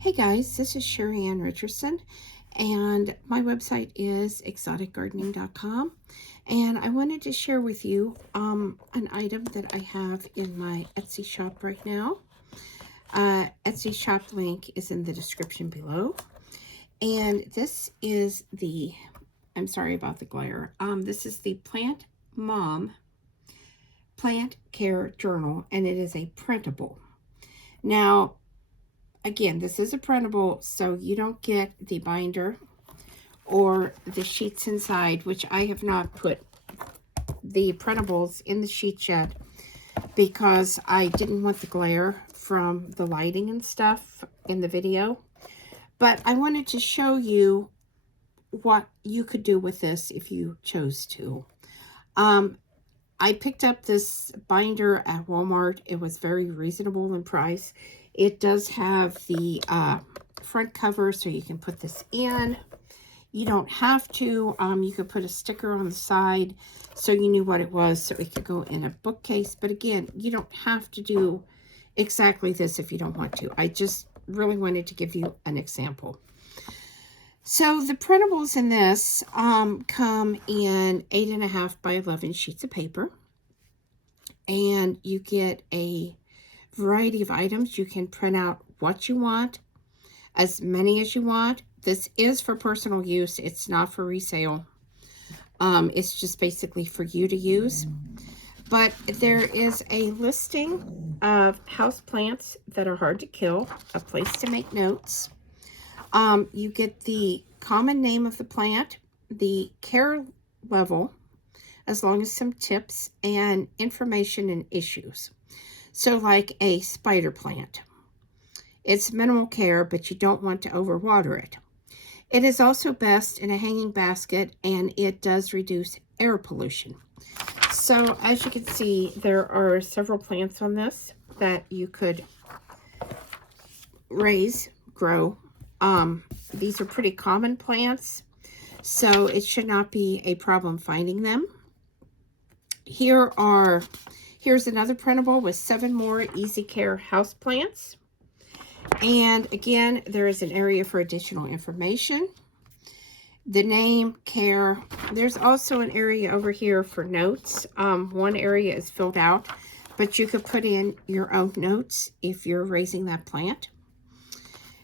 Hey guys, this is Sheri Ann Richerson, and my website is exoticgardening.com. And I wanted to share with you an item that I have in my Etsy shop right now. Etsy shop link is in the description below. And this is the, I'm sorry about the glare, this is the Plant Mom Plant Care Journal, and it is a printable. Now, again, this is a printable, so you don't get the binder or the sheets inside, which I have not put the printables in the sheets yet because I didn't want the glare from the lighting and stuff in the video. But I wanted to show you what you could do with this if you chose to. I picked up this binder at Walmart. It was very reasonable in price. It does have the front cover, so you can put this in. You don't have to. You could put a sticker on the side so you knew what it was, so it could go in a bookcase. But again, you don't have to do exactly this if you don't want to. I just really wanted to give you an example. So the printables in this come in 8.5 by 11 sheets of paper. And you get a variety of items. You can print out what you want, as many as you want. This is for personal use. It's not for resale. It's just basically for you to use. But there is a listing of house plants that are hard to kill, a place to make notes. You get the common name of the plant, the care level, as long as some tips and information and issues. So like a spider plant. It's minimal care, but you don't want to overwater it. It is also best in a hanging basket, and it does reduce air pollution. So as you can see, there are several plants on this that you could grow. These are pretty common plants, so it should not be a problem finding them. Here's another printable with 7 more easy care house plants. And again, there is an area for additional information. The name, care. There's also an area over here for notes. One area is filled out, but you could put in your own notes if you're raising that plant.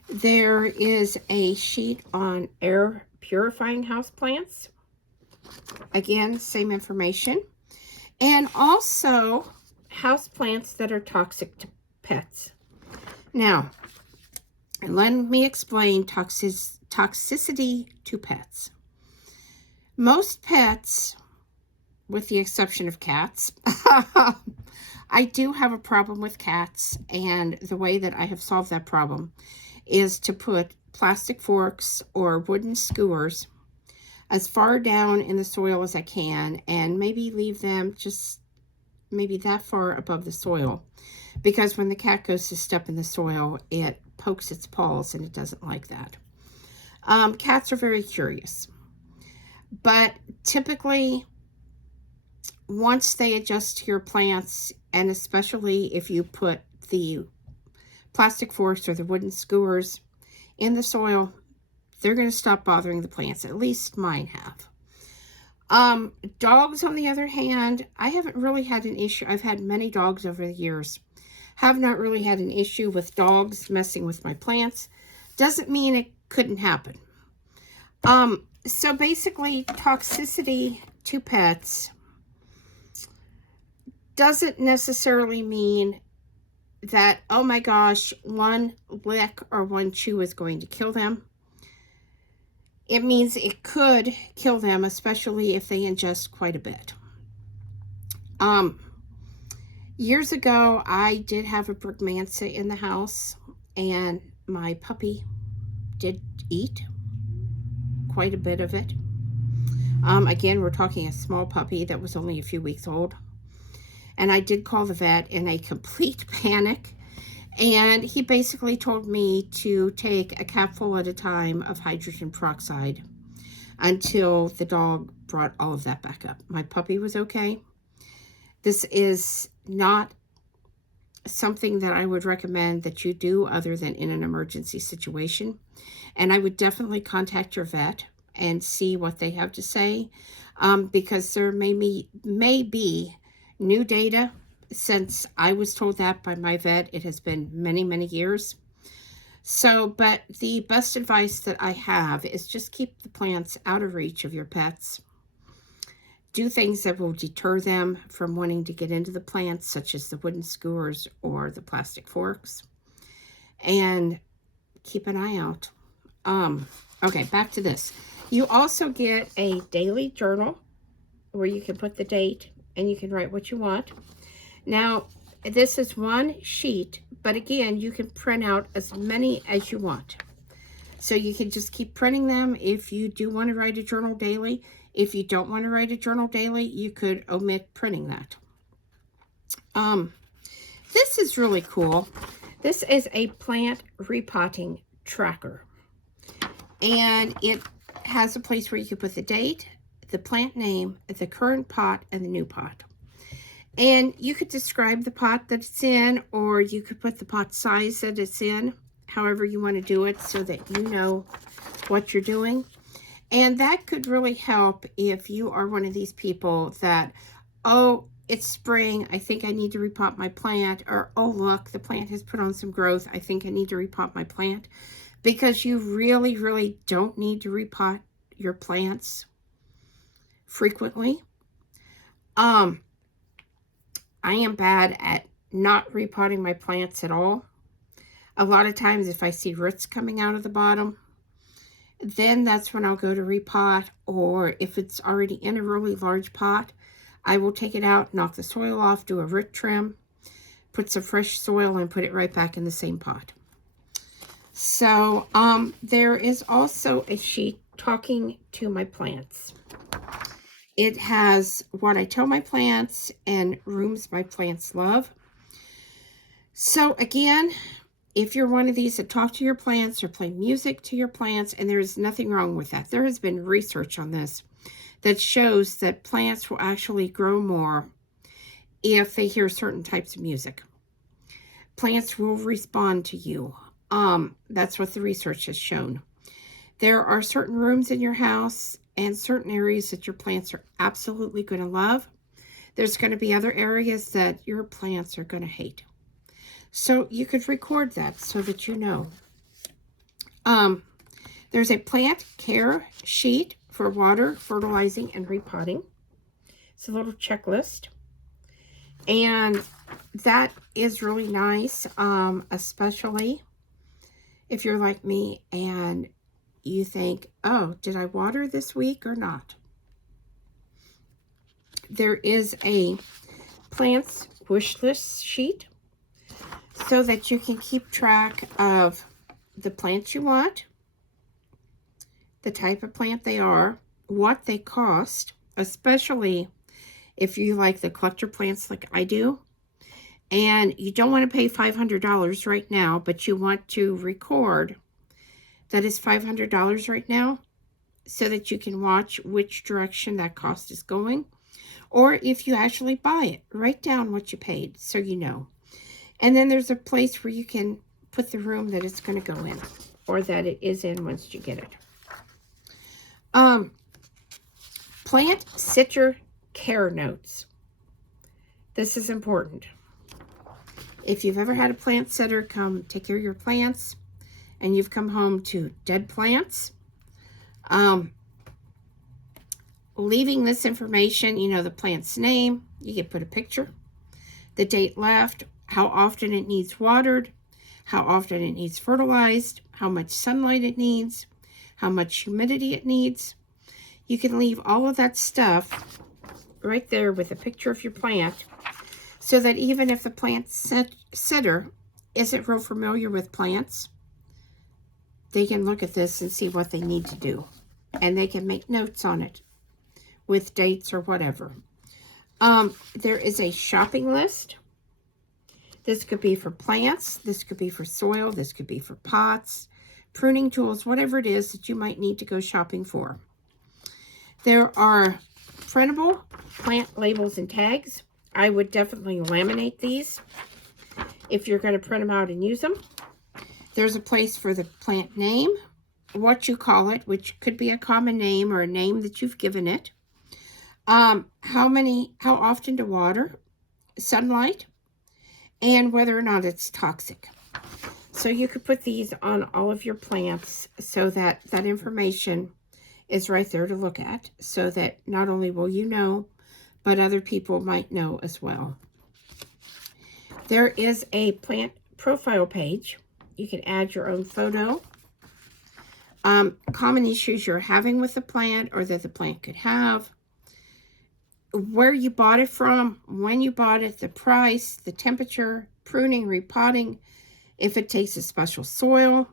There is a sheet on air purifying houseplants. Again, same information. And also houseplants that are toxic to pets. Now, let me explain toxicity to pets. Most pets, with the exception of cats, I do have a problem with cats, and the way that I have solved that problem is to put plastic forks or wooden skewers as far down in the soil as I can, and maybe leave them just maybe that far above the soil, because when the cat goes to step in the soil, it pokes its paws, and it doesn't like that. Cats are very curious, but typically once they adjust to your plants, and especially if you put the plastic forks or the wooden skewers in the soil, they're going to stop bothering the plants. At least mine have. Dogs, on the other hand, I haven't really had an issue. I've had many dogs over the years. Have not really had an issue with dogs messing with my plants. Doesn't mean it couldn't happen. So basically, toxicity to pets doesn't necessarily mean that, oh my gosh, one lick or one chew is going to kill them. It means it could kill them, especially if they ingest quite a bit. Years ago, I did have a Brugmansia in the house, and my puppy did eat quite a bit of it. Again, we're talking a small puppy that was only a few weeks old. And I did call the vet in a complete panic. And he basically told me to take a capful at a time of hydrogen peroxide until the dog brought all of that back up. My puppy was okay. This is not something that I would recommend that you do other than in an emergency situation. And I would definitely contact your vet and see what they have to say, because there may be new data. Since I was told that by my vet, it has been many, many years. So, but the best advice that I have is just keep the plants out of reach of your pets. Do things that will deter them from wanting to get into the plants, such as the wooden skewers or the plastic forks. And keep an eye out. Okay, back to this. You also get a daily journal where you can put the date and you can write what you want. Now, this is one sheet, but again, you can print out as many as you want. So you can just keep printing them if you do want to write a journal daily. If you don't want to write a journal daily, you could omit printing that. This is really cool. This is a plant repotting tracker. And it has a place where you can put the date, the plant name, the current pot, and the new pot. And you could describe the pot that it's in, or you could put the pot size that it's in, however you want to do it, so that you know what you're doing. And that could really help if you are one of these people that, oh, it's spring, I think I need to repot my plant, or, oh, look, the plant has put on some growth, I think I need to repot my plant. Because you really, really don't need to repot your plants frequently. I am bad at not repotting my plants at all. A lot of times if I see roots coming out of the bottom, then that's when I'll go to repot. Or if it's already in a really large pot, I will take it out, knock the soil off, do a root trim, put some fresh soil, and put it right back in the same pot. So there is also a sheet talking to my plants. It has what I tell my plants and rooms my plants love. So again, if you're one of these that talk to your plants or play music to your plants, and there's nothing wrong with that. There has been research on this that shows that plants will actually grow more if they hear certain types of music. Plants will respond to you. That's what the research has shown. There are certain rooms in your house and certain areas that your plants are absolutely going to love. There's going to be other areas that your plants are going to hate. So you could record that so that you know. There's a plant care sheet for water, fertilizing, and repotting. It's a little checklist. And that is really nice, especially if you're like me and you think, oh, did I water this week or not? There is a plants wish list sheet so that you can keep track of the plants you want, the type of plant they are, what they cost, especially if you like the collector plants like I do. And you don't want to pay $500 right now, but you want to record that is $500 right now so that you can watch which direction that cost is going. Or if you actually buy it, write down what you paid so you know. And then there's a place where you can put the room that it's going to go in, or that it is in once you get it. Plant sitter care notes. This is important. If you've ever had a plant sitter come take care of your plants and you've come home to dead plants, leaving this information, you know, the plant's name, you can put a picture, the date left, how often it needs watered, how often it needs fertilized, how much sunlight it needs, how much humidity it needs. You can leave all of that stuff right there with a picture of your plant, so that even if the plant sitter isn't real familiar with plants, they can look at this and see what they need to do. And they can make notes on it with dates or whatever. There is a shopping list. This could be for plants. This could be for soil. This could be for pots, pruning tools, whatever it is that you might need to go shopping for. There are printable plant labels and tags. I would definitely laminate these if you're going to print them out and use them. There's a place for the plant name, what you call it, which could be a common name or a name that you've given it. How often to water, sunlight, and whether or not it's toxic. So you could put these on all of your plants so that that information is right there to look at, so that not only will you know, but other people might know as well. There is a plant profile page. You can add your own photo. Common issues you're having with the plant or that the plant could have. Where you bought it from, when you bought it, the price, the temperature, pruning, repotting, if it takes a special soil,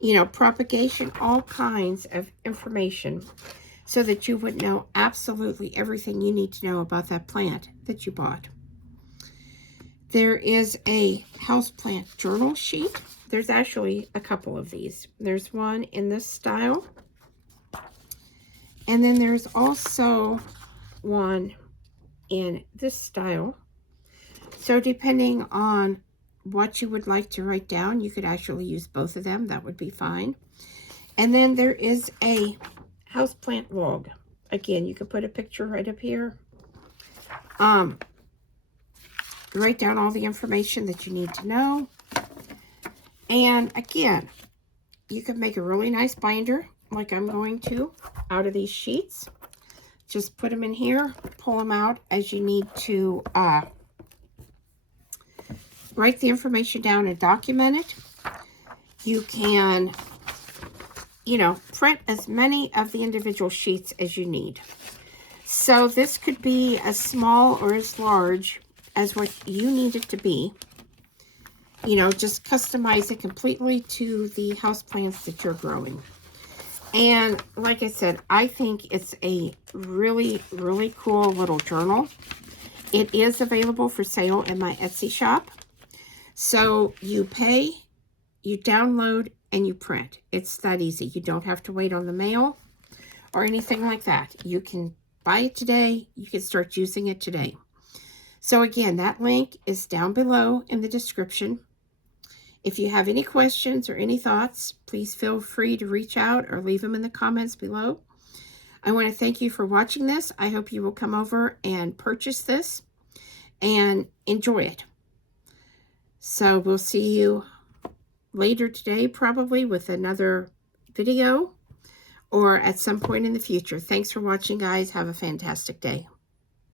you know, propagation, all kinds of information so that you would know absolutely everything you need to know about that plant that you bought. There is a houseplant journal sheet. There's actually a couple of these. There's one in this style. And then there's also one in this style. So depending on what you would like to write down, you could actually use both of them. That would be fine. And then there is a houseplant log. Again, you could put a picture right up here. Write down all the information that you need to know. And again, you could make a really nice binder like I'm going to out of these sheets. Just put them in here, pull them out as you need to write the information down and document it. You can, you know, print as many of the individual sheets as you need. So this could be as small or as large as what you need it to be. You know, just customize it completely to the houseplants that you're growing. And like I said, I think it's a really, really cool little journal. It is available for sale in my Etsy shop. So you pay, you download, and you print. It's that easy. You don't have to wait on the mail or anything like that. You can buy it today. You can start using it today. So again, that link is down below in the description. If you have any questions or any thoughts, please feel free to reach out or leave them in the comments below. I want to thank you for watching this. I hope you will come over and purchase this and enjoy it. So we'll see you later today, probably with another video or at some point in the future. Thanks for watching, guys. Have a fantastic day.